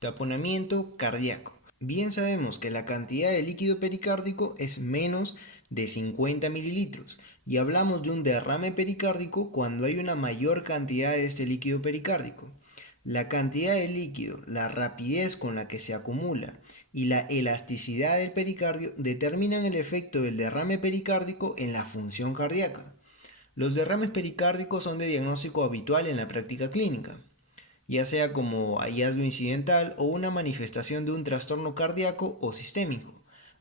Taponamiento cardíaco. Bien sabemos que la cantidad de líquido pericárdico es menos de 50 mililitros y hablamos de un derrame pericárdico cuando hay una mayor cantidad de este líquido pericárdico. La cantidad de líquido, la rapidez con la que se acumula y la elasticidad del pericardio determinan el efecto del derrame pericárdico en la función cardíaca. Los derrames pericárdicos son de diagnóstico habitual en la práctica clínica, ya sea como hallazgo incidental o una manifestación de un trastorno cardíaco o sistémico.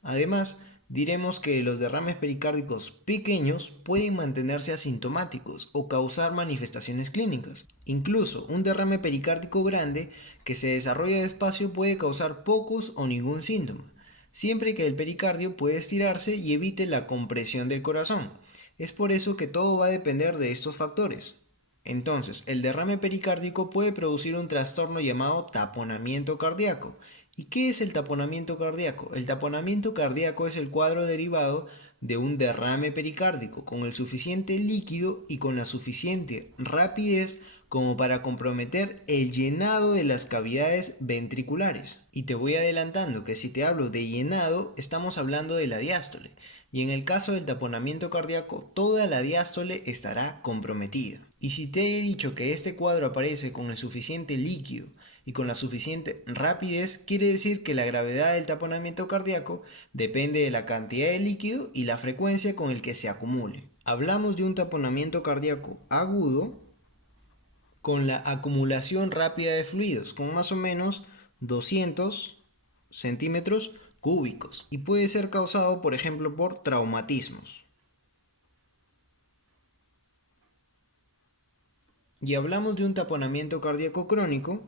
Además, diremos que los derrames pericárdicos pequeños pueden mantenerse asintomáticos o causar manifestaciones clínicas. Incluso un derrame pericárdico grande que se desarrolla despacio puede causar pocos o ningún síntoma, siempre que el pericardio puede estirarse y evite la compresión del corazón. Es por eso que todo va a depender de estos factores. Entonces, el derrame pericárdico puede producir un trastorno llamado taponamiento cardíaco. ¿Y qué es el taponamiento cardíaco? El taponamiento cardíaco es el cuadro derivado de un derrame pericárdico con el suficiente líquido y con la suficiente rapidez como para comprometer el llenado de las cavidades ventriculares. Y te voy adelantando que si te hablo de llenado, estamos hablando de la diástole. Y en el caso del taponamiento cardíaco, toda la diástole estará comprometida. Y si te he dicho que este cuadro aparece con el suficiente líquido y con la suficiente rapidez, quiere decir que la gravedad del taponamiento cardíaco depende de la cantidad de líquido y la frecuencia con el que se acumule. Hablamos de un taponamiento cardíaco agudo con la acumulación rápida de fluidos, con más o menos 200 centímetros cúbicos, y puede ser causado, por ejemplo, por traumatismos. Y hablamos de un taponamiento cardíaco crónico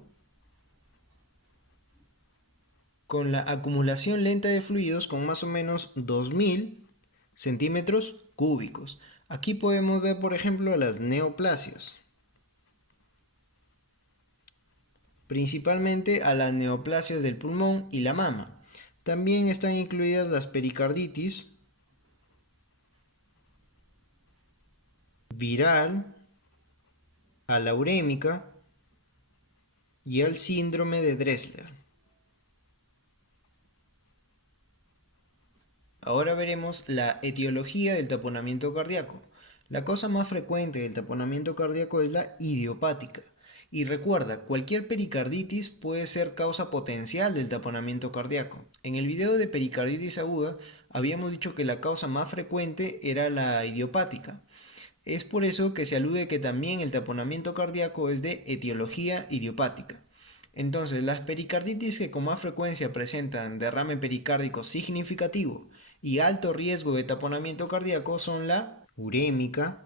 con la acumulación lenta de fluidos con más o menos 2000 centímetros cúbicos. Aquí podemos ver, por ejemplo, las neoplasias, principalmente a las neoplasias del pulmón y la mama. También están incluidas las pericarditis viral, a la urémica y al síndrome de Dressler. Ahora veremos la etiología del taponamiento cardíaco. La causa más frecuente del taponamiento cardíaco es la idiopática. Y recuerda, cualquier pericarditis puede ser causa potencial del taponamiento cardíaco. En el video de pericarditis aguda habíamos dicho que la causa más frecuente era la idiopática. Es por eso que se alude que también el taponamiento cardíaco es de etiología idiopática. Entonces, las pericarditis que con más frecuencia presentan derrame pericárdico significativo y alto riesgo de taponamiento cardíaco son la urémica,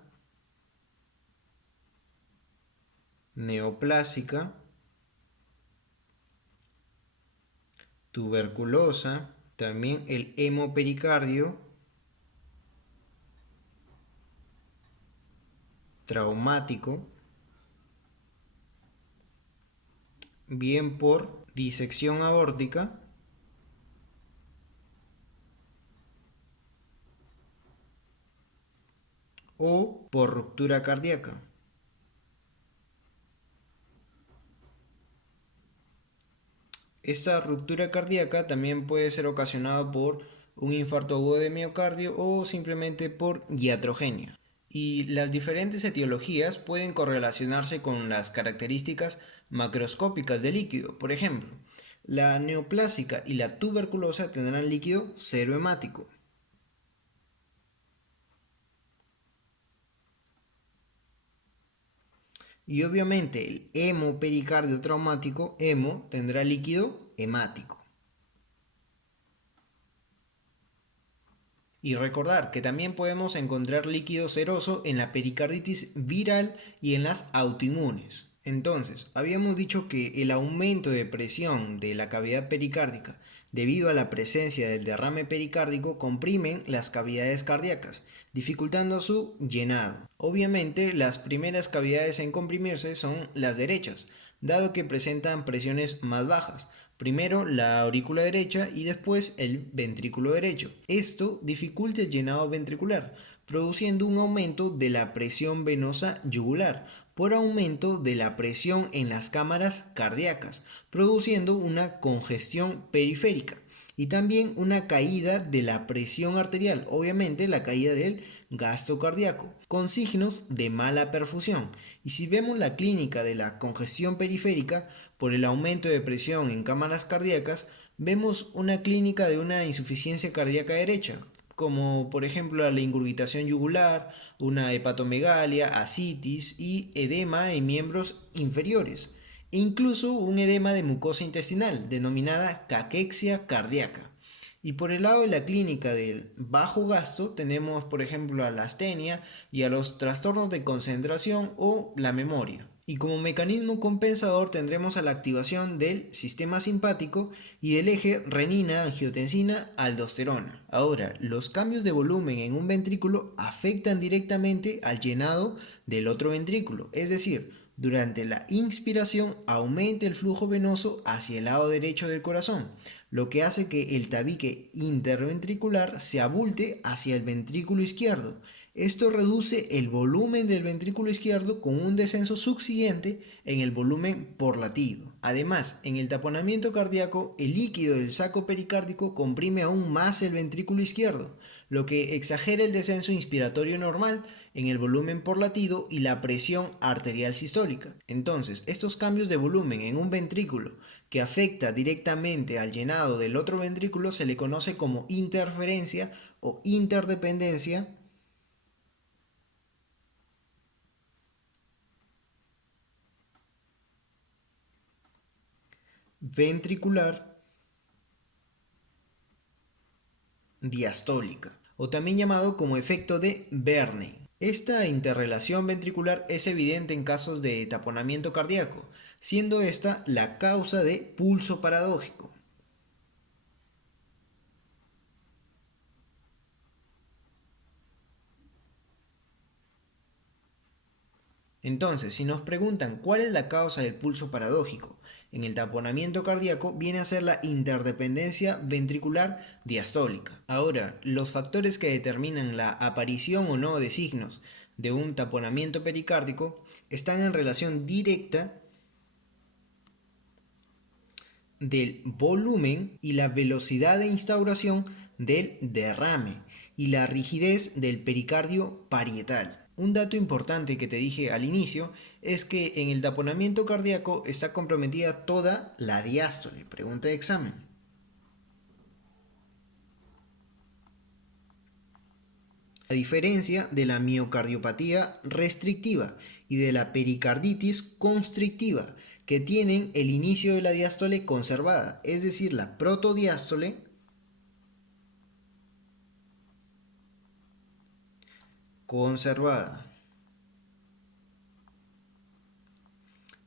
neoplásica, tuberculosa, también el hemopericardio, traumático, bien por disección aórtica o por ruptura cardíaca. Esta ruptura cardíaca también puede ser ocasionada por un infarto agudo de miocardio o simplemente por iatrogenia. Y las diferentes etiologías pueden correlacionarse con las características macroscópicas del líquido. Por ejemplo, la neoplásica y la tuberculosa tendrán líquido cero hemático. Y obviamente el hemopericardio traumático, hemo, tendrá líquido hemático. Y recordar que también podemos encontrar líquido seroso en la pericarditis viral y en las autoinmunes. Entonces, habíamos dicho que el aumento de presión de la cavidad pericárdica debido a la presencia del derrame pericárdico comprimen las cavidades cardíacas, dificultando su llenado. Obviamente, las primeras cavidades en comprimirse son las derechas, dado que presentan presiones más bajas. Primero la aurícula derecha y después el ventrículo derecho. Esto dificulta el llenado ventricular, produciendo un aumento de la presión venosa yugular, por aumento de la presión en las cámaras cardíacas, produciendo una congestión periférica y también una caída de la presión arterial, obviamente la caída del gasto cardíaco, con signos de mala perfusión. Y si vemos la clínica de la congestión periférica por el aumento de presión en cámaras cardíacas, vemos una clínica de una insuficiencia cardíaca derecha, como por ejemplo la ingurgitación yugular, una hepatomegalia, ascitis y edema en miembros inferiores, e incluso un edema de mucosa intestinal, denominada caquexia cardíaca. Y por el lado de la clínica del bajo gasto tenemos por ejemplo a la astenia y a los trastornos de concentración o la memoria. Y como mecanismo compensador tendremos a la activación del sistema simpático y del eje renina-angiotensina-aldosterona. Ahora, los cambios de volumen en un ventrículo afectan directamente al llenado del otro ventrículo, es decir, durante la inspiración aumenta el flujo venoso hacia el lado derecho del corazón, lo que hace que el tabique interventricular se abulte hacia el ventrículo izquierdo. Esto reduce el volumen del ventrículo izquierdo con un descenso subsiguiente en el volumen por latido. Además, en el taponamiento cardíaco, el líquido del saco pericárdico comprime aún más el ventrículo izquierdo, lo que exagera el descenso inspiratorio normal en el volumen por latido y la presión arterial sistólica. Entonces, estos cambios de volumen en un ventrículo que afecta directamente al llenado del otro ventrículo se le conoce como interferencia o interdependencia ventricular diastólica, o también llamado como efecto de Verne. Esta interrelación ventricular es evidente en casos de taponamiento cardíaco, siendo esta la causa de pulso paradójico. Entonces, si nos preguntan cuál es la causa del pulso paradójico en el taponamiento cardíaco, viene a ser la interdependencia ventricular diastólica. Ahora, los factores que determinan la aparición o no de signos de un taponamiento pericárdico están en relación directa del volumen y la velocidad de instauración del derrame y la rigidez del pericardio parietal. Un dato importante que te dije al inicio es que en el taponamiento cardíaco está comprometida toda la diástole. Pregunta de examen. A diferencia de la miocardiopatía restrictiva y de la pericarditis constrictiva, que tienen el inicio de la diástole conservada, es decir, la protodiástole conservada.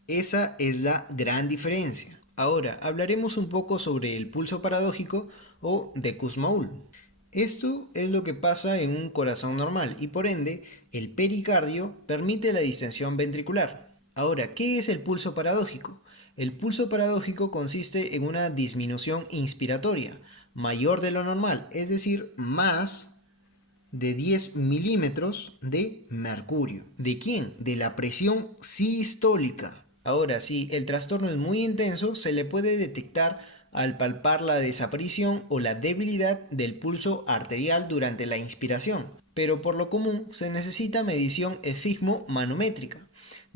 Esa es la gran diferencia. Ahora hablaremos un poco sobre el pulso paradójico o de Kussmaul. Esto es lo que pasa en un corazón normal y por ende el pericardio permite la distensión ventricular. Ahora, ¿qué es el pulso paradójico? El pulso paradójico consiste en una disminución inspiratoria mayor de lo normal, es decir, más de 10 milímetros de mercurio. ¿De quién? De la presión sistólica. Ahora, si el trastorno es muy intenso, se le puede detectar al palpar la desaparición o la debilidad del pulso arterial durante la inspiración, pero por lo común se necesita medición esfigmo-manométrica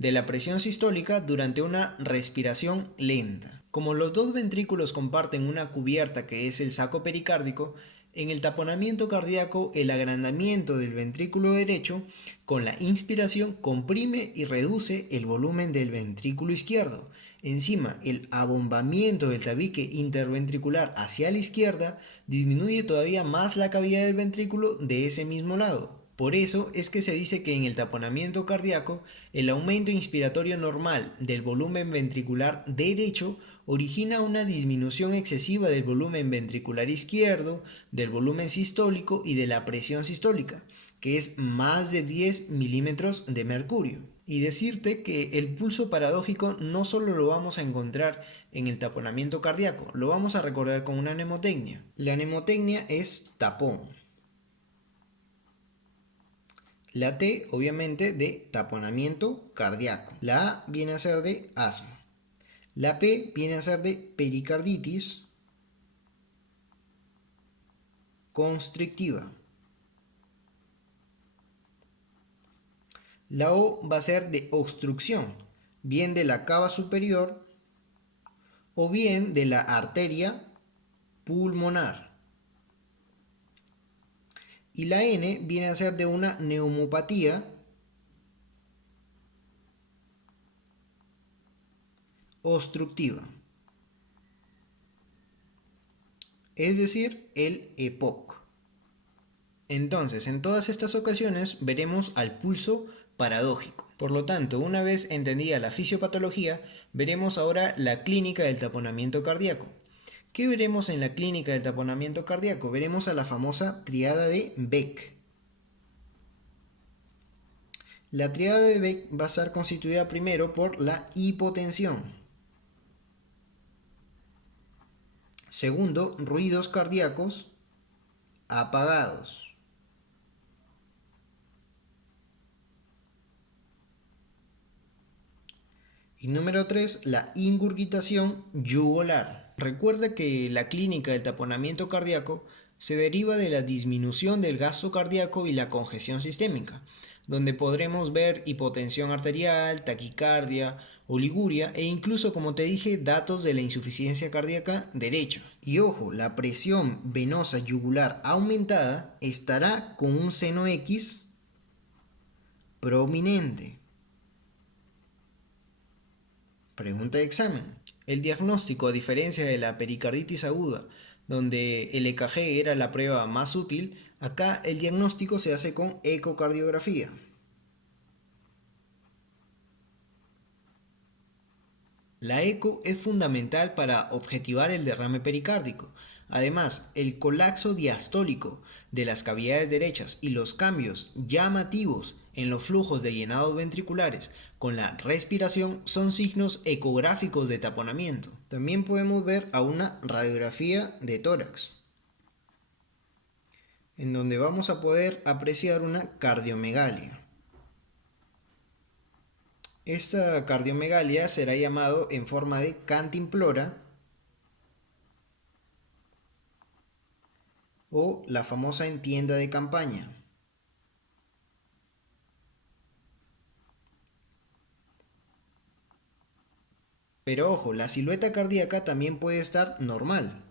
de la presión sistólica durante una respiración lenta. Como los dos ventrículos comparten una cubierta que es el saco pericárdico, en el taponamiento cardíaco el agrandamiento del ventrículo derecho con la inspiración comprime y reduce el volumen del ventrículo izquierdo. Encima, el abombamiento del tabique interventricular hacia la izquierda disminuye todavía más la cavidad del ventrículo de ese mismo lado. Por eso es que se dice que en el taponamiento cardíaco el aumento inspiratorio normal del volumen ventricular derecho origina una disminución excesiva del volumen ventricular izquierdo, del volumen sistólico y de la presión sistólica, que es más de 10 milímetros de mercurio. Y decirte que el pulso paradójico no solo lo vamos a encontrar en el taponamiento cardíaco, lo vamos a recordar con una mnemotecnia. La mnemotecnia es tapón, La T, obviamente, de taponamiento cardíaco. La A viene a ser de asma. La P viene a ser de pericarditis constrictiva. La O va a ser de obstrucción, bien de la cava superior o bien de la arteria pulmonar. Y la N viene a ser de una neumopatía obstructiva, es decir, el EPOC. Entonces, en todas estas ocasiones veremos al pulso paradójico. Por lo tanto, una vez entendida la fisiopatología, veremos ahora la clínica del taponamiento cardíaco. ¿Qué veremos en la clínica del taponamiento cardíaco? Veremos a la famosa triada de Beck. La triada de Beck va a estar constituida primero por la hipotensión. Segundo, ruidos cardíacos apagados. Y número 3, la ingurgitación yugular. Recuerda que la clínica del taponamiento cardíaco se deriva de la disminución del gasto cardíaco y la congestión sistémica, donde podremos ver hipotensión arterial, taquicardia, oliguria e incluso, como te dije, datos de la insuficiencia cardíaca derecha. Y ojo, la presión venosa yugular aumentada estará con un seno X prominente. Pregunta de examen. El diagnóstico, a diferencia de la pericarditis aguda, donde el EKG era la prueba más útil, acá el diagnóstico se hace con ecocardiografía. La eco es fundamental para objetivar el derrame pericárdico. Además, el colapso diastólico de las cavidades derechas y los cambios llamativos en los flujos de llenado ventriculares con la respiración son signos ecográficos de taponamiento. También podemos ver a una radiografía de tórax, en donde vamos a poder apreciar una cardiomegalia. Esta cardiomegalia será llamado en forma de cantimplora o la famosa entienda de campaña. Pero ojo, la silueta cardíaca también puede estar normal.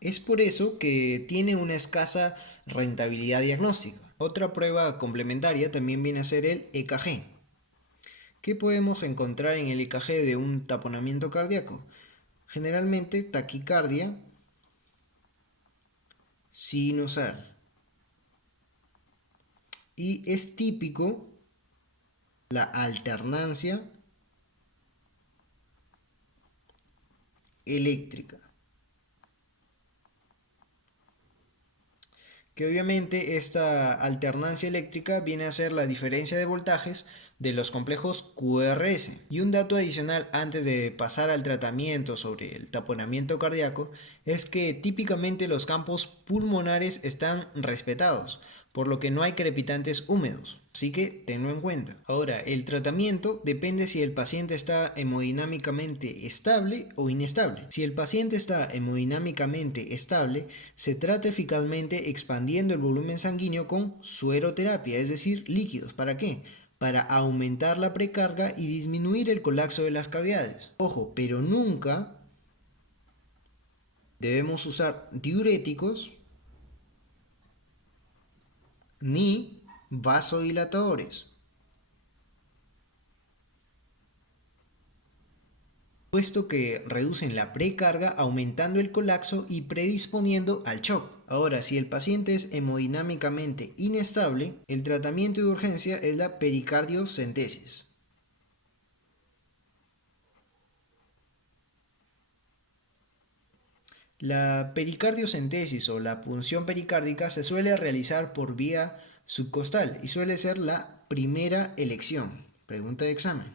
Es por eso que tiene una escasa rentabilidad diagnóstica. Otra prueba complementaria también viene a ser el EKG. ¿Qué podemos encontrar en el EKG de un taponamiento cardíaco? Generalmente taquicardia sinusal. Y es típico la alternancia eléctrica, que obviamente esta alternancia eléctrica viene a ser la diferencia de voltajes de los complejos QRS. Y un dato adicional antes de pasar al tratamiento sobre el taponamiento cardíaco es que típicamente los campos pulmonares están respetados, por lo que no hay crepitantes húmedos, así que tenlo en cuenta. Ahora, el tratamiento depende si el paciente está hemodinámicamente estable o inestable. Si el paciente está hemodinámicamente estable, se trata eficazmente expandiendo el volumen sanguíneo con sueroterapia, es decir, líquidos. ¿Para qué? Para aumentar la precarga y disminuir el colapso de las cavidades. Ojo, pero nunca debemos usar diuréticos ni vasodilatadores, puesto que reducen la precarga aumentando el colapso y predisponiendo al shock. Ahora, si el paciente es hemodinámicamente inestable, el tratamiento de urgencia es la pericardiocentesis. La pericardiocentesis o la punción pericárdica se suele realizar por vía subcostal y suele ser la primera elección. Pregunta de examen.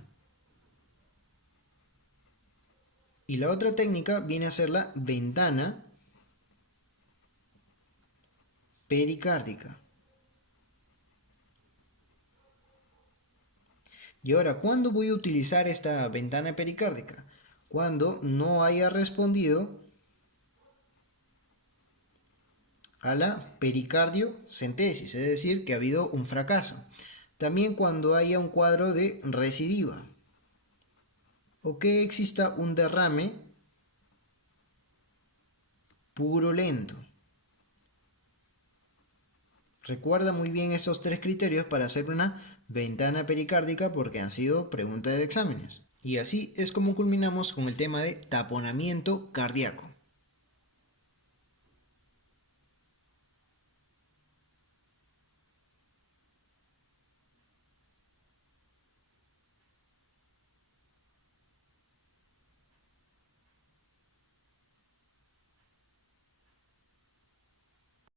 Y la otra técnica viene a ser la ventana pericárdica. Y ahora, ¿cuándo voy a utilizar esta ventana pericárdica? Cuando no haya respondido a la pericardiocentesis, es decir, que ha habido un fracaso. También cuando haya un cuadro de recidiva o que exista un derrame purulento. Recuerda muy bien estos tres criterios para hacer una ventana pericárdica porque han sido preguntas de exámenes. Y así es como culminamos con el tema de taponamiento cardíaco.